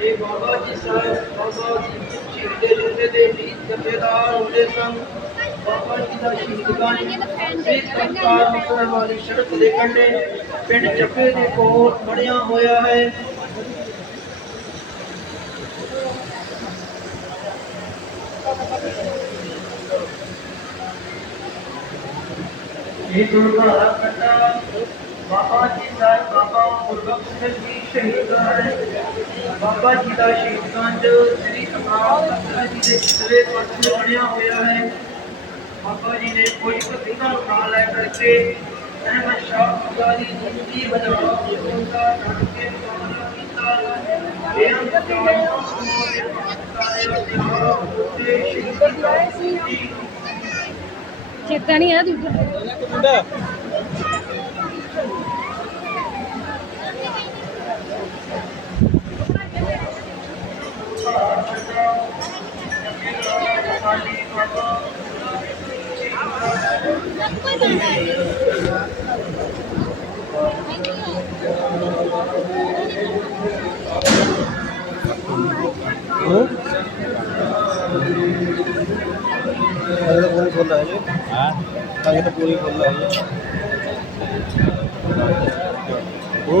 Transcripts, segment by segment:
ਹੈ ਇਹ ਬਾਬਾ ਜੀ ਸਾਹਿਬ ਬਾਬਾ ਜੀ ਸ਼ਹੀਦੇ ਜੁਦੇ ਦੇ ਨੀਤ ਜਥੇਦਾਰ ਹੁੰਦੇ ਸਨ ਬਾਬਾ ਜੀ ਦਾ ਸ਼ਹੀਦਗਾਹ ਸ੍ਰੀ ਸੰਤਾਰ ਮੁਸਲਮਾਨ ਵਾਲੀ ਸੜਕ ਦੇ ਕੰਢੇ ਪਿੰਡ ਚੱਪੇ ਦੇ ਕੋਲ ਬਣਿਆ ਹੋਇਆ ਹੈ ਇਹ ਗੁਰਦੁਆਰਾ ਕੱਟਾ ਬਾਬਾ ਜੀ ਸਾਹਿਬ ਬਾਬਾ ਗੁਰਬਖਸ਼ ਸਿੰਘ ਜੀ ਸ਼ਹੀਦ ਹੈ ਬਾਬਾ ਜੀ ਦਾ ਸ਼ਹੀਦਗੰਜ ਸ੍ਰੀ ਅਕਾਲ ਤਖਤ ਜੀ ਦੇ ਪਿਛਲੇ ਪਾਸੇ ਬਣਿਆ ਹੋਇਆ ਹੈ ਬਾਬਾ ਜੀ ਨੇ ਕੋਈ ਕਥਿਤਾ ਉਠਾ ਲੈ ਕਰਕੇ ਅਹਿਮਦ ਸ਼ਾਹ ਅਬਦਾਲੀ ਦੀ ਵਜ੍ਹਾ ਉਹਦਾ ਕਰਕੇ ਕਾਮਨਾ ਕੀਤਾ। ਇਹ ਅੰਤਿਮ ਸਾਰੇ ਤੇ ਸ਼ਹੀਦੀ ਦੀ ਚੇਤਾ ਨਹੀਂ ਆ ਦੂਜਾ। अगर पूरी फुल है जी हाँ अगर तो पूरी फुल है जी वो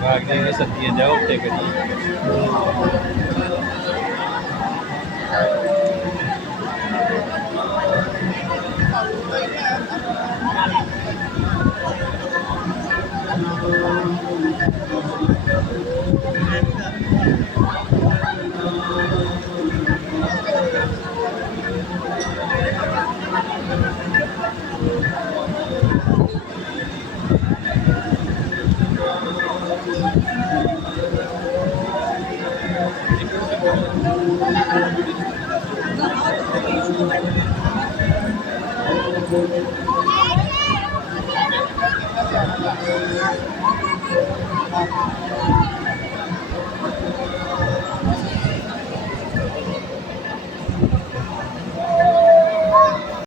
Wagner is at the end of the Thank you. Thank you.